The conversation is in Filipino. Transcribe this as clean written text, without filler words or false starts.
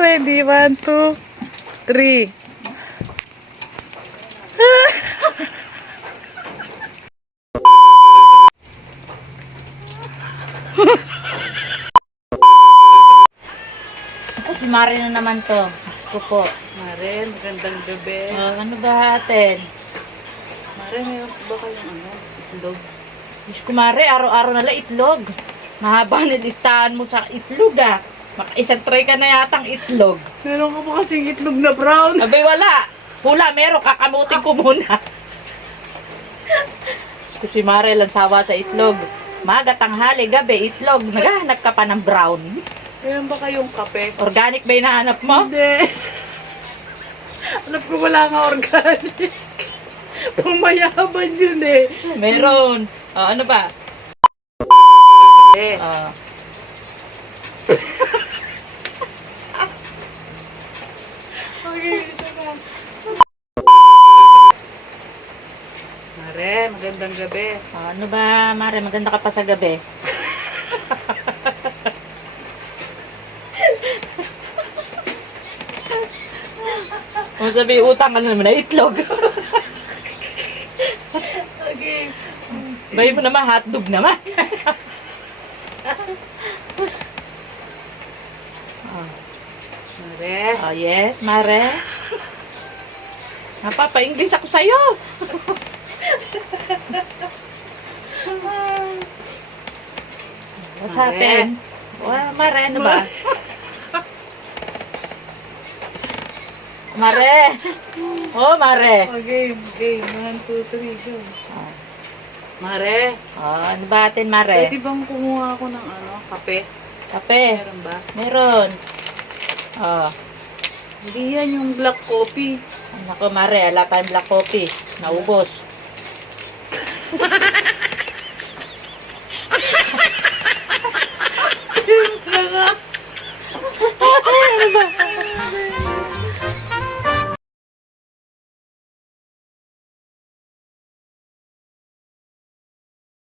Ready? 1, 2, 3. Ako si Mari na naman to. Diyos ko po. Mare, magandang gabi. Ano ba atin? Mare, mayroon ba kayong itlog? Diyos ko Mari, araw-araw na lang itlog. Mahaba na listahan mo sa itlog ah. Isang tray ka na yatang itlog. Meron ka pa kasing itlog na brown. Abay wala. Pula, meron. Kakamutin ko muna. Diyos ko si Mari lansawa sa itlog. Maga, tanghali, gabi, itlog. Naghahanap ka pa ng brown. Meron ba kayong kape? Organic ba hinahanap mo? Hindi. Alam ko wala nga organic. Pangmayaban yun eh. Meron. Ano ba? Eh. Okay, isa na. Mare, magandang gabi. Ano ba, Mare? Maganda ka pa sa gabi. Kung sabi, utang ka na naman na itlog. Okay. Bayi mo naman, hotdog naman. Mare. Yes, Mare. Napapa-English ako sa'yo. What Mare. happened? Mare, ano ba? Mare. Oh, Mare. Okay, okay. 1, 2, 3, go. Mare, Ano ba atin, Mare? pwede bang kumuha ako ng kape? Kape. Meron ba? Meron. Hindi yan yung black coffee. Nako, Mare. Wala tayong black coffee. Naubos.